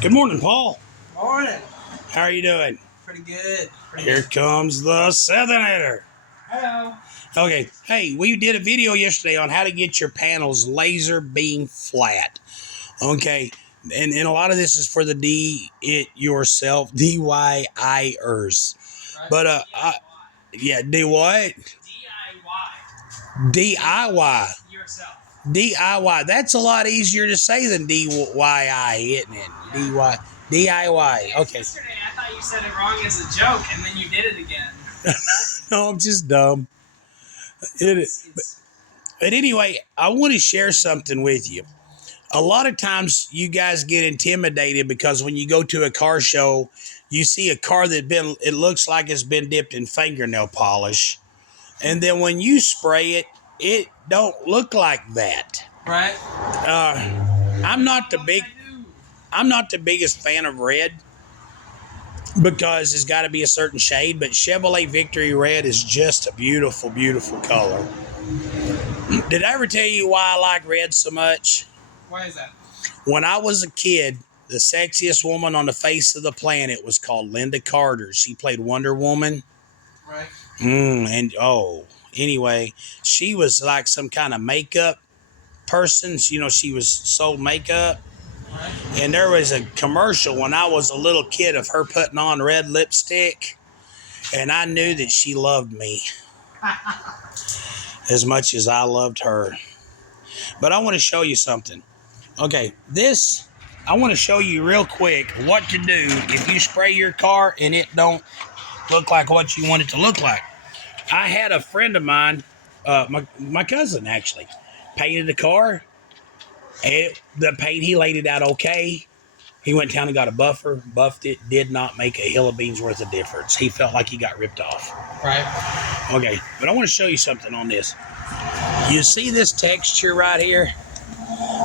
Good morning, Paul. Morning. How are you doing? Pretty good. Here comes the Southernator. Hello. Okay, hey, we did a video yesterday on how to get your panels laser beam flat. Okay, and a lot of this is for the DIYers. Right. But do what? DIY. Yourself. DIY. That's a lot easier to say than DIY, isn't it? DIY. DIY. Okay. Yesterday I thought you said it wrong as a joke, and then you did it again. No, I'm just dumb. But anyway, I want to share something with you. A lot of times you guys get intimidated because when you go to a car show, you see a car it looks like it's been dipped in fingernail polish. And then when you spray it, it don't look like that. Right. I'm not the biggest fan of red because it's got to be a certain shade, but Chevrolet Victory Red is just a beautiful, beautiful color. Did I ever tell you why I like red so much? Why is that? When I was a kid, the sexiest woman on the face of the planet was called Linda Carter. She played Wonder Woman. Right. Anyway, she was like some kind of makeup person. You know, she was sold makeup. Right. And there was a commercial when I was a little kid of her putting on red lipstick. And I knew that she loved me as much as I loved her. But I want to show you something. Okay, I want to show you real quick what to do if you spray your car and it don't look like what you want it to look like. I had a friend of mine, my cousin actually, painted the car. The paint, he laid it out okay. He went down and got a buffer, buffed it, did not make a hill of beans worth of difference. He felt like he got ripped off. Right. Okay, but I want to show you something on this. You see this texture right here?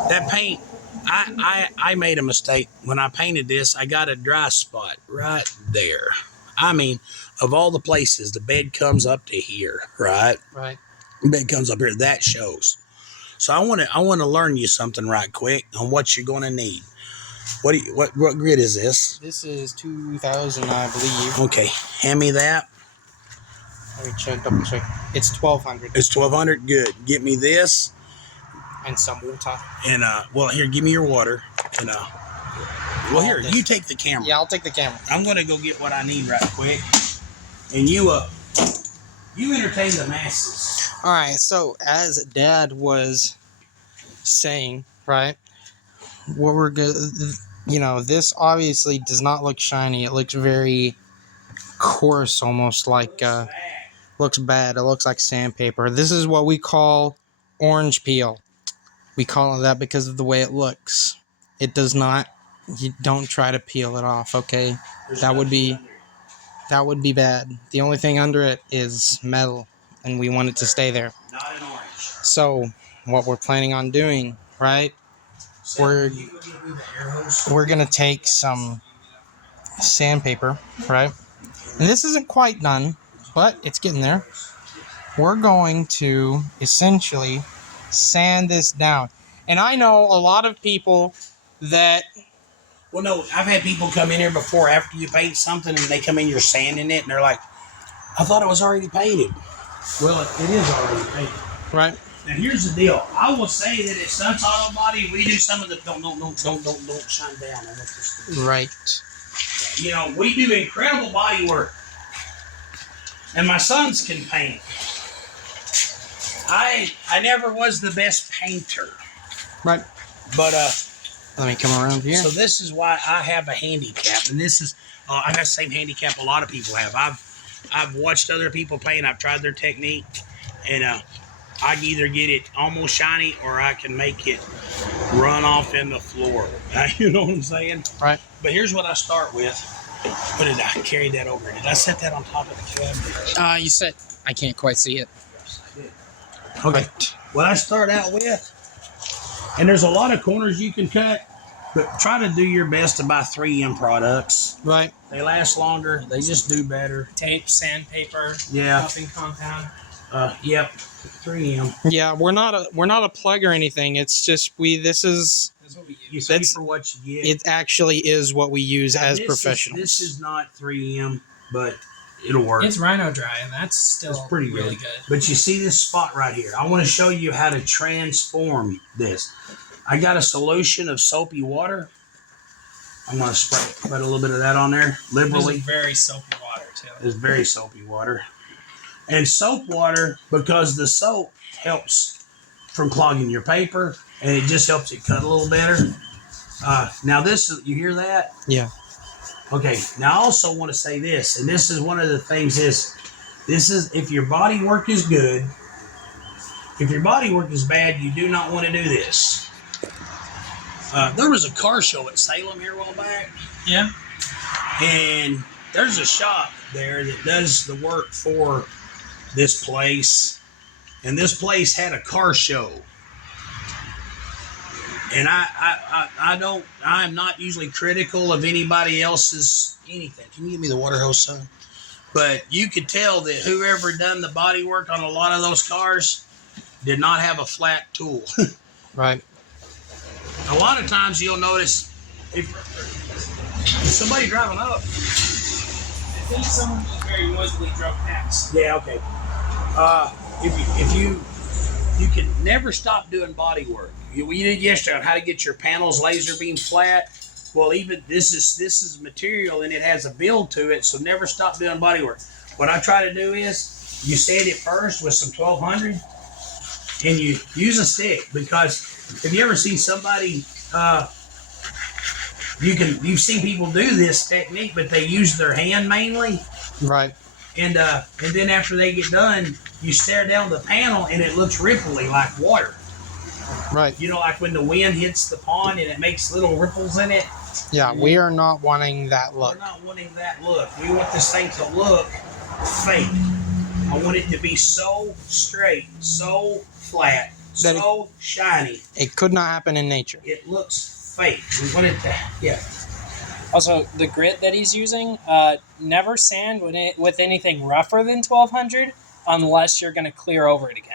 That paint, I made a mistake. When I painted this, I got a dry spot right there. I mean, of all the places, the bed comes up to here, right? Right. The bed comes up here. That shows. So I want to learn you something right quick on what you're going to need. What grid is this? This is 2000, I believe. Okay, hand me that. Let me double check. It's 1200. It's 1200. Good. Get me this. And some water. And here, give me your water. And here, you take the camera. Yeah, I'll take the camera. I'm gonna go get what I need right quick. And you entertain the masses. All right. So as Dad was saying, right, what we're good. This obviously does not look shiny. It looks very coarse, almost like looks bad. It looks like sandpaper. This is what we call orange peel. We call it that because of the way it looks. It does not. You don't try to peel it off, okay? That would be bad. The only thing under it is metal, and we want it to stay there. Not an orange. So, what we're planning on doing, right? We're gonna take some sandpaper, right? And this isn't quite done, but it's getting there. We're going to essentially sand this down. And I know a lot of people that... Well, no, I've had people come in here before after you paint something and they come in, you're sanding it, and they're like, I thought it was already painted. Well, it is already painted. Right. Now, here's the deal. I will say that at Stunts Auto Body, we do some of the... Don't shine down. I want this to... Right. You know, we do incredible body work. And my sons can paint. I never was the best painter. Right. But let me come around here. So this is why I have a handicap, and this is I got the same handicap a lot of people have. I've watched other people paint. I've tried their technique, and I can either get it almost shiny or I can make it run off in the floor. You know what I'm saying? Right. But here's what I start with. What did I carry that over? Did I set that on top of the cabinet? You said I can't quite see it. Yes, I did. Okay. What I start out with, and there's a lot of corners you can cut, but try to do your best to buy 3M products. Right. They last longer. They just do better. Tape, sandpaper, yeah, buffing compound. Yep. 3M. Yeah, we're not a plug or anything. It's just this is That's what we You use. pay That's- for what you get. It actually is what we use Now, as this professionals. This is not 3M, but it'll work. It's Rhino Dry, and that's still It's pretty really good. good. But you see this spot right here. I want to show you how to transform this. I got a solution of soapy water. I'm going to put a little bit of that on there This liberally. is very soapy water too. It's very soapy water. And soap water, because the soap helps from clogging your paper, and it just helps it cut a little better. Now this is, you hear that? Yeah. Okay, now I also want to say this, and this is one of the things is, this is, if your body work is good, if your body work is bad, you do not want to do this. There was a car show at Salem here a while back, Yeah. and there's a shop there that does the work for this place, and this place had a car show. And I'm not usually critical of anybody else's anything. Can you give me the water hose, son? But you could tell that whoever done the body work on a lot of those cars did not have a flat tool. Right. A lot of times you'll notice if somebody driving up. I think someone was very noisily drove past. Yeah, okay. If you can never stop doing body work. We did yesterday on how to get your panels laser beam flat. Well, even this is material and it has a build to it, so never stop doing body work. What I try to do is you sand it first with some 1200 and you use a stick, because have you ever seen somebody you've seen people do this technique, but they use their hand mainly, Right. and then after they get done, you stare down the panel and it looks ripply like water. Right. You know, like when the wind hits the pond and it makes little ripples in it. Yeah, we are not wanting that look. We're not wanting that look. We want this thing to look fake. I want it to be so straight, so flat, That so shiny. It could not happen in nature. It looks fake. We want it to, yeah. Also, the grit that he's using, never sand with anything rougher than 1200 unless you're going to clear over it again.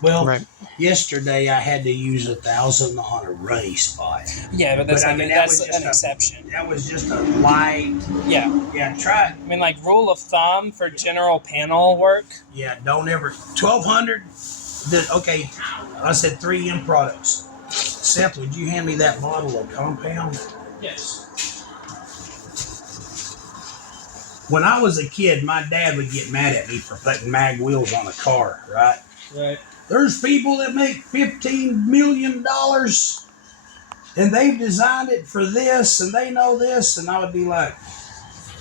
Well, Right. yesterday I had to use 1,000 on a runny spot. Yeah, but that's But, I like mean, that that's was just an exception. That was just a light. Yeah, Yeah, try it. I mean, like rule of thumb for general panel work. Yeah, don't ever. 1,200. Okay, I said 3M products. Seth, would you hand me that bottle of compound? Yes. When I was a kid, my dad would get mad at me for putting mag wheels on a car, right? Right. There's people that make $15 million and they've designed it for this and they know this. And I would be like,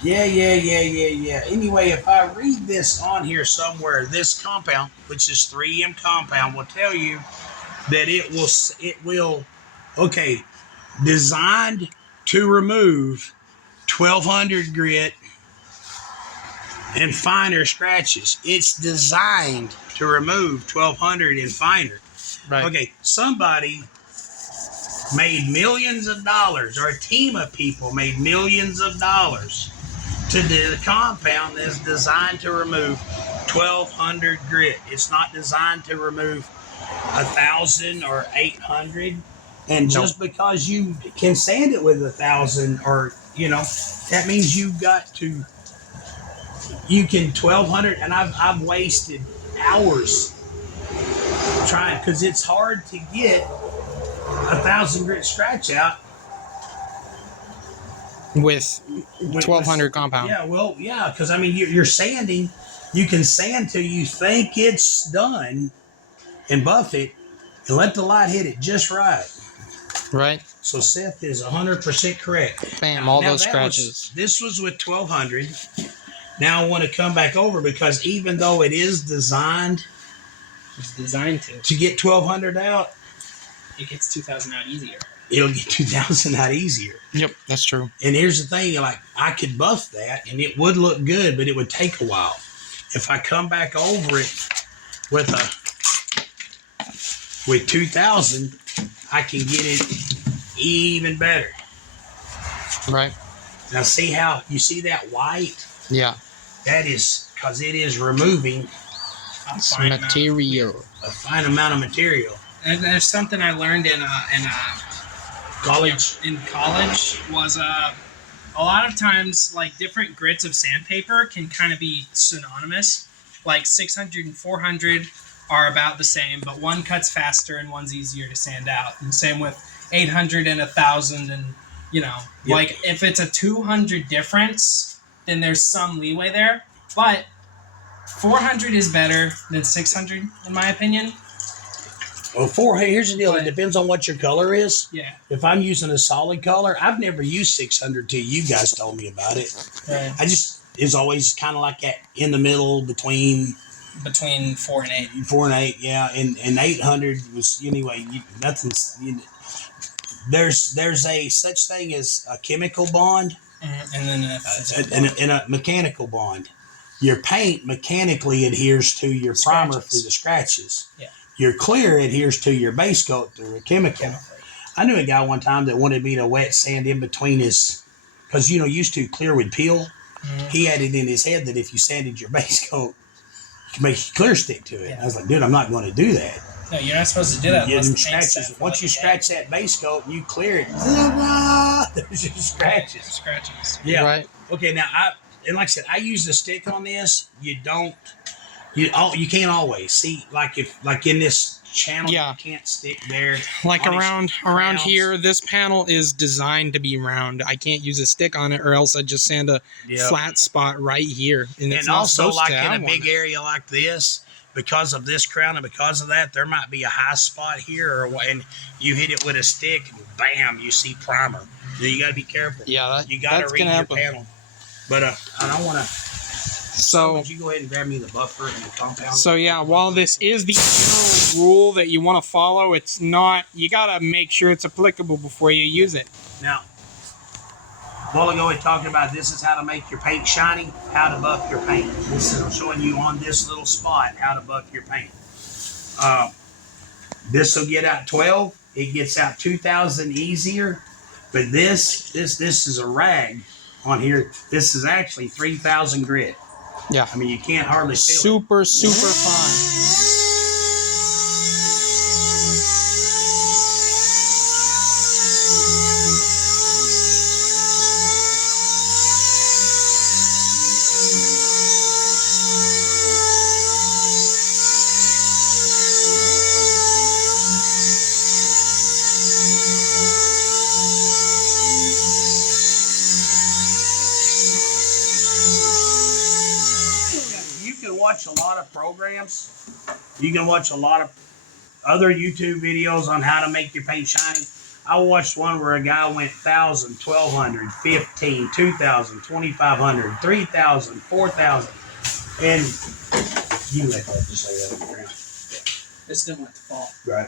yeah. Anyway, if I read this on here somewhere, this compound, which is 3M compound, will tell you that it will, okay, designed to remove 1,200 grit and finer scratches. It's designed to remove 1,200 and finer. Right. Okay, somebody made millions of dollars, or a team of people made millions of dollars to do the compound that's designed to remove 1,200 grit. It's not designed to remove 1,000 or 800. And just because you can sand it with 1,000, or that means you can 1,200. And I've wasted hours trying, because it's hard to get 1,000 grit scratch out With 1,200 compound. Yeah, well, yeah, because I mean, you're sanding. You can sand till you think it's done, and buff it, and let the light hit it just right. Right. So Seth is 100% correct. Bam, all Now, those that scratches. this was with 1,200. Now I want to come back over, because even though it is designed It's designed to get 1,200 out, it gets 2000 out easier. it'll get 2,000 out easier. Yep, that's true. And here's the thing, like, I could buff that and it would look good, but it would take a while. If I come back over it with 2,000, I can get it even better. Right. Now see how, you see that white? Yeah. That is because it is removing It's material. a fine amount of material. And there's something I learned in College. in college was a lot of times like different grits of sandpaper can kind of be synonymous. Like 600 and 400 are about the same, but one cuts faster and one's easier to sand out. And same with 800 and 1000, and you know, Yep. like if it's a 200 difference, then there's some leeway there. But 400 is better than 600 in my opinion. Well, here's the deal. It But- depends on what your color is. Yeah. If I'm using a solid color, I've never used 600 till you guys told me about it. Right. I just, it's always kind of like that in the middle between Between 4 and 8. 4 and 8, yeah. And 800 was, anyway, nothing's, there's a such thing as a chemical bond And then and a mechanical bond. Your paint mechanically adheres to your primer for Scratches. the scratches. Yeah. Your clear adheres to your base coat through a chemical. I knew a guy one time that wanted me to wet sand in between his, because used to clear would peel. Mhm. He had it in his head that if you sanded your base coat, you could make your clear stick to it. Yeah. I was like, dude, I'm not going to do that. No, you're not supposed to do that. Yeah, unless them the paint's scratches. set for Once you like a scratch that base coat and you clear it, there's your day. scratches. Scratches. Yeah. Right. Okay. Now, like I said, I use the stick on this. You can't always see like in this channel. Yeah. You can't stick there. Like on these around crowns. here, this panel is designed to be round. I can't use a stick on it, or else I just sand a Yeah. flat spot right here. And, it's And not also, supposed like to in a have big one. area like this, because of this crown and because of that, there might be a high spot here, and you hit it with a stick, and bam, you see primer. So you got to be careful. Yeah, You got to that's read gonna your happen. panel. But I don't want to. So, Would you go ahead and grab me the buffer and the compound? so yeah, while this is the general rule that you want to follow, it's not. You gotta make sure it's applicable before you use it. Now, a while ago we talked about this is how to make your paint shiny, how to buff your paint. This is I'm showing you on this little spot how to buff your paint. This will get out 12. It gets out 2,000 easier. But this is a rag on here. This is actually 3,000 grit. Yeah. I mean, you can't hardly feel it. Super fine. You can watch a lot of programs. You can watch a lot of other YouTube videos on how to make your paint shiny. I watched one where a guy went 1,000, 1,200, 15, 2,000, 2,500, 3,000, 4,000. And you let that just lay that on the ground. This didn't want to fall. Right.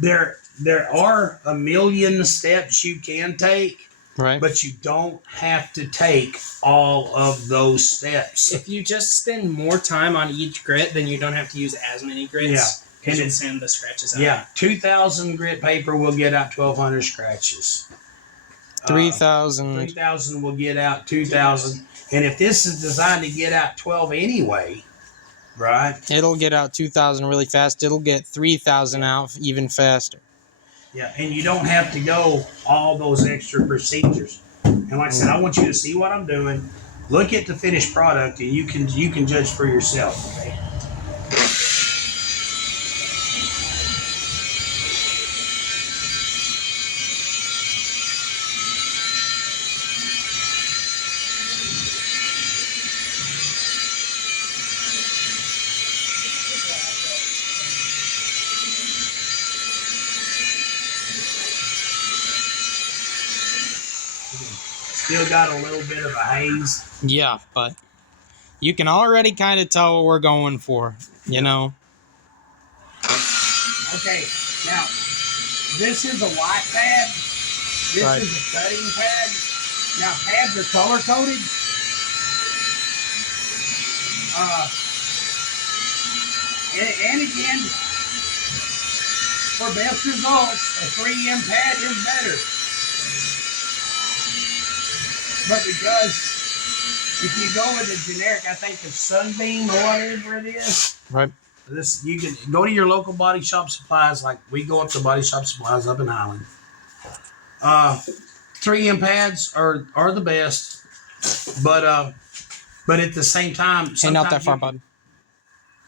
There are a million steps you can take, Right. but you don't have to take all of those steps. If you just spend more time on each grit, then you don't have to use as many grits. Yeah. And And you'll sand the scratches out. Yeah, 2,000 grit paper will get out 1,200 scratches. 3,000. 3,000 will get out 2,000. And if this is designed to get out 12 anyway, right? It'll get out 2,000 really fast. It'll get 3,000 out even faster. Yeah, and you don't have to go all those extra procedures. And like I said, I want you to see what I'm doing. Look at the finished product, and you can judge for yourself. Okay? Still got a little bit of a haze. Yeah, but you can already kind of tell what we're going for, you know? Okay, now this is a white pad. This Right. is a cutting pad. Now pads are color coded. And again, for best results, a 3M pad is better. But because if you go with a generic, I think it's Sunbeam or whatever it is. Right. This you can go to your local body shop supplies, like we go up to Body Shop Supplies up in Highland. 3M pads are the best, but at the same time, Hey, not that sometimes far, you- bud.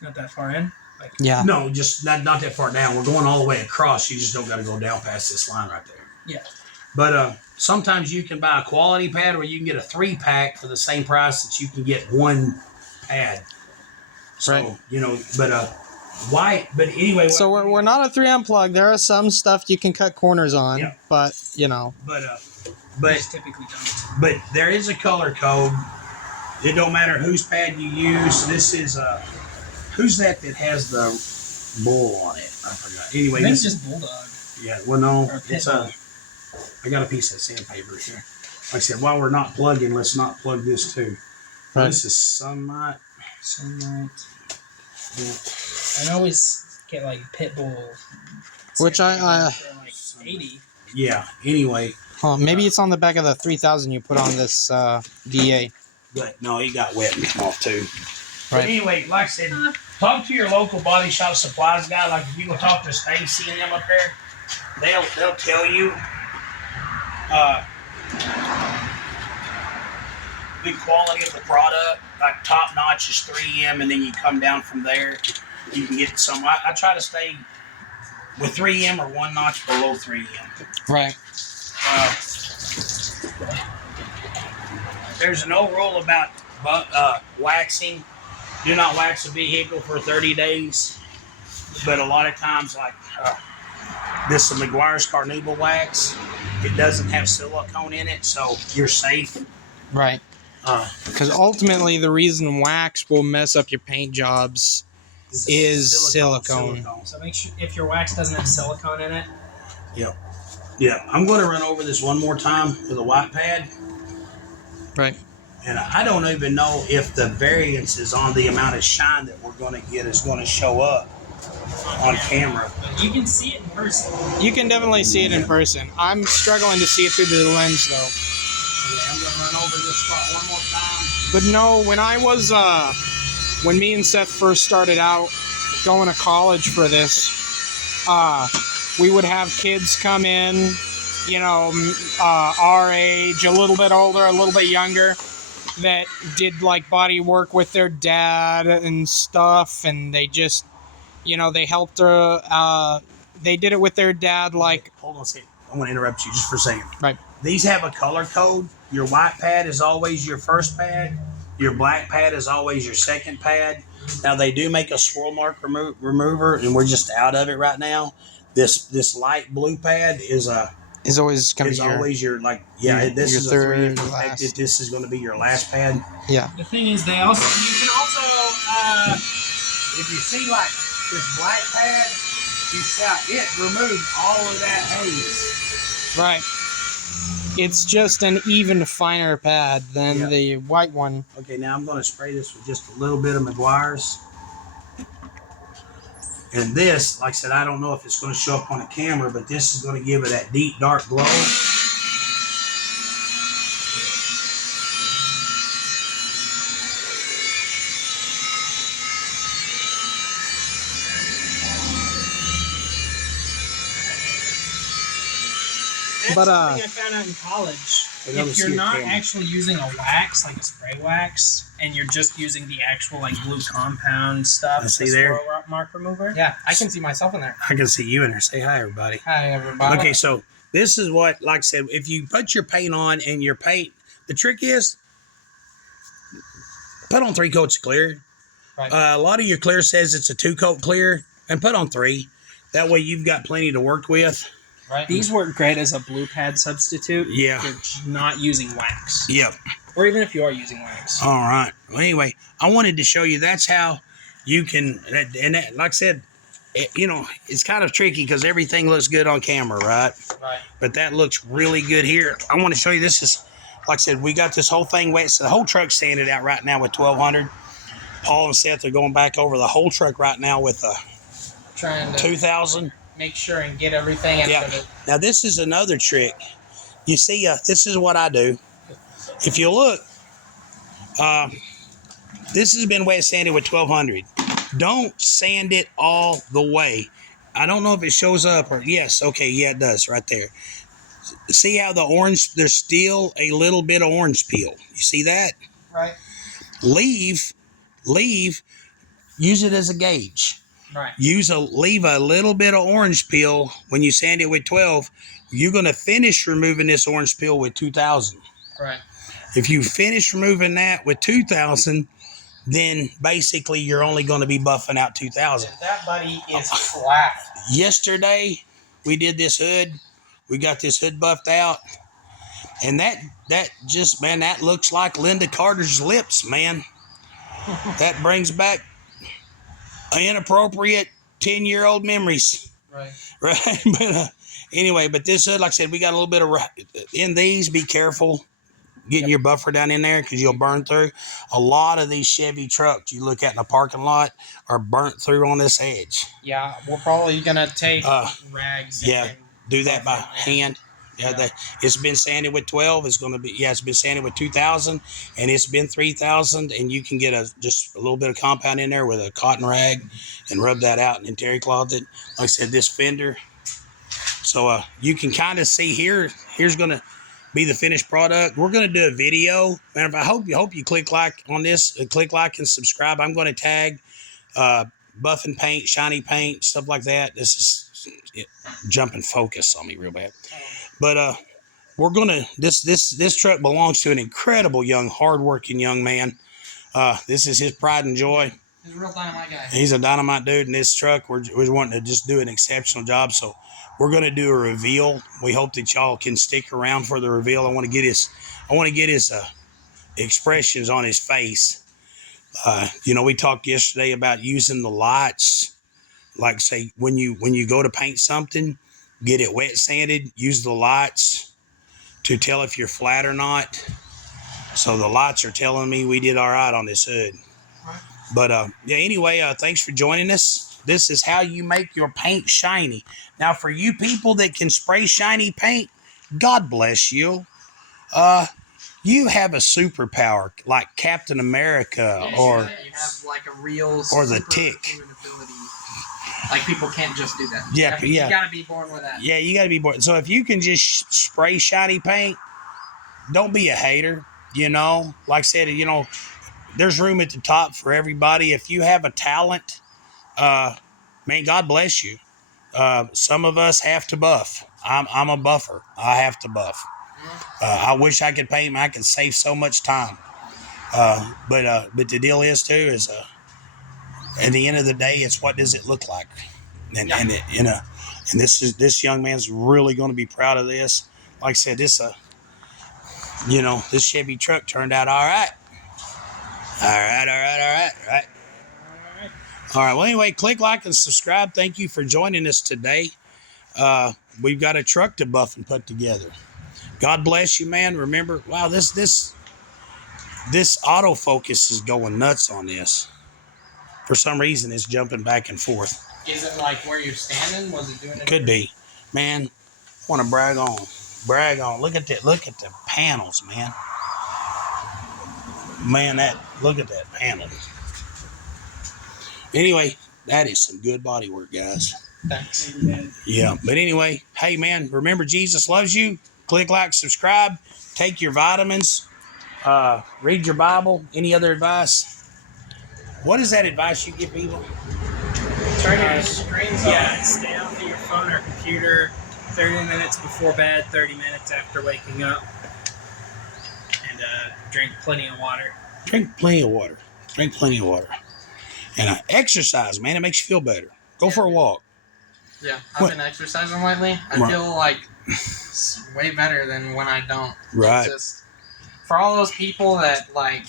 Not that far in. Like, Yeah. No, just not that far down. We're going all the way across. You just don't got to go down past this line right there. yeah. But sometimes you can buy a quality pad, or you can get a 3-pack for the same price that you can get one pad. So Right. you know, but why? But anyway, So we're not a 3M plug. There are some stuff you can cut corners on, Yeah. but you know. But Just typically don't. but there is a color code. It don't matter whose pad you use. This is who's that has the bull on it? I forgot. Anyway, I think this it's just Bulldog. yeah. Well, no, Or it's Pitbull. I got a piece of sandpaper here. Like I said, while we're not plugging, let's not plug this too. Right. This is Sunlight. Sunlight. Yeah. I always get like Pitbull. Which I- They're like 80. Yeah. Anyway, Maybe it's on the back of the 3000 you put on this DA. but no, it got wet and come off too. But Right. anyway, like I said, talk to your local body shop supplies guy. Like if you go talk to Stacy and them up there, they'll tell you the quality of the product. Like top notch is 3M, and then you come down from there. You can get some. I try to stay with 3M or one notch below 3M. Right. There's an old rule about waxing. Do not wax a vehicle for 30 days. But a lot of times, like this is McGuire's Carnauba wax, it doesn't have silicone in it, so you're safe. Right. Because ultimately, the reason wax will mess up your paint jobs is silicone. So make sure if your wax doesn't have silicone in it. Yeah, I'm going to run over this one more time with a white pad. Right. And I don't even know if the variances on the amount of shine that we're going to get is going to show up on camera. But you can see it in person. You can definitely see it in person. I'm struggling to see it through the lens, though. Okay, I'm going to run over this spot one more time. But no, when I was, when me and Seth first started out going to college for this, we would have kids come in, you know, our age, a little bit older, a little bit younger, that did like body work with their dad and stuff, and they just, you know, they helped her, they did it with their dad, like, Hold on a second. I'm going to interrupt you just for a second. right, These have a color code. Your white pad is always your first pad. Your black pad is always your second pad. Now, they do make a swirl mark remover, and we're just out of it right now. This light blue pad is always gonna be your, always your like this your is a third 3M perfected. last. This is going to be your last pad. yeah, The thing is, you can also If you see like this black pad, you see it removes all of that haze. right. It's just an even finer pad than Yeah. the white one. Okay, now I'm going to spray this with just a little bit of McGuire's. And this, like I said, I don't know if it's going to show up on the camera, but this is going to give it that deep, dark glow. That's But, something I found out in college. Hey, let me If see you're your not camera. actually using a wax, like a spray wax, and you're just using the actual like blue compound stuff, I see the there. swirl mark remover. Yeah, I can see myself in there. I can see you in there. Say hi, everybody. Hi, everybody. Okay, so this is what, like I said, if you put your paint on and your paint, the trick is put on 3 coats of clear. Right. A lot of your clear says it's a 2-coat clear, and put on 3. That way you've got plenty to work with. Right. These work great as a blue pad substitute. Yeah. If you're not using wax, Yep. or even if you are using wax. All right. Well, anyway, I wanted to show you that's how you can, and that, like I said, you know, it's kind of tricky because everything looks good on camera, right? Right. But that looks really good here. I want to show you this is, like I said, we got this whole thing wet. So the whole truck's sanded out right now with 1200. Paul and Seth are going back over the whole truck right now with a Trying to 2000. make sure and get everything out Yeah. of it. Now this is another trick. You see, this is what I do. If you look, this has been wet sanded with 1200. Don't sand it all the way. I don't know if it shows up or yes. Okay. Yeah, it does right there. See how the orange, there's still a little bit of orange peel. You see that? Right. Leave, use it as a gauge. Right. Leave a little bit of orange peel when you sand it with 12. You're going to finish removing this orange peel with 2000. Right. If you finish removing that with 2000, then basically you're only going to be buffing out 2000. That buddy is flat. Yesterday, we did this hood. We got this hood buffed out. And that just, man, that looks like Linda Carter's lips, man. That brings back inappropriate 10-year-old memories. Right. Right? But anyway, but this hood, like I said, we got a little bit of, in these, be careful getting your buffer down in there because you'll burn through. A lot of these Chevy trucks you look at in the parking lot are burnt through on this edge. Yeah, we're probably gonna take Rags. Yeah, and do that by buff it, hand. Yeah, it's been sanded with 12. It's going to be, it's been sanded with 2000 and it's been 3000. And you can get just a little bit of compound in there with a cotton rag and rub that out and then terry cloth it. Like I said, this fender. So you can kind of see here's going to be the finished product. We're going to do a video. Man, I hope you click like on this, click like and subscribe. I'm going to tag buff and paint, shiny paint, stuff like that. This is jumping focus on me real bad. But we're gonna this truck belongs to an incredible young, hardworking young man. This is his pride and joy. He's a real dynamite guy. He's a dynamite dude in this truck. We're wanting to just do an exceptional job. So we're gonna do a reveal. We hope that y'all can stick around for the reveal. I want to get his expressions on his face. We talked yesterday about using the lights. Like say when you go to paint something, get it wet sanded, use the lights to tell if you're flat or not. So the lights are telling me we did all right on this hood. Right. But anyway, thanks for joining us. This is how you make your paint shiny. Now for you people that can spray shiny paint, God bless you. You have a superpower like Captain America or you have like a real or the Tick. Ability. Like people can't just do that. Yeah. You gotta be born with that. Yeah, you got to be born. So if you can just spray shiny paint, don't be a hater, Like I said, there's room at the top for everybody. If you have a talent, man, God bless you. Some of us have to buff. I'm a buffer. I have to buff. I wish I could paint. I could save so much time. But the deal is, too, is at the end of the day, it's what does it look like? And this young man's really going to be proud of this. Like I said, this Chevy truck turned out all right. All right. Well, anyway, click like and subscribe. Thank you for joining us today. We've got a truck to buff and put together. God bless you, man. Remember, wow, this autofocus is going nuts on this. For some reason, it's jumping back and forth. Is it like where you're standing? Was it doing it? Could be. Man, I want to brag on. Look at the panels, man. Look at that panel. Anyway, that is some good body work, guys. Thanks. Yeah, but anyway, hey, man, remember Jesus loves you. Click like, subscribe, take your vitamins, read your Bible. Any other advice? What is that advice you give people? Turn your screens off. Yeah, stay off of your phone or computer 30 minutes before bed, 30 minutes after waking up. And drink plenty of water. Drink plenty of water. And exercise, man. It makes you feel better. Go for a walk. Yeah, I've been exercising lately. I feel like it's way better than when I don't. Right. It's just, for all those people that I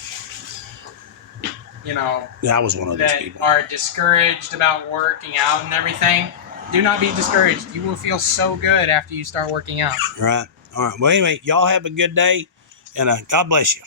was one of those that people. are discouraged about working out and everything, do not be discouraged. You will feel so good after you start working out. Right. All right. Well, anyway, y'all have a good day, and God bless you.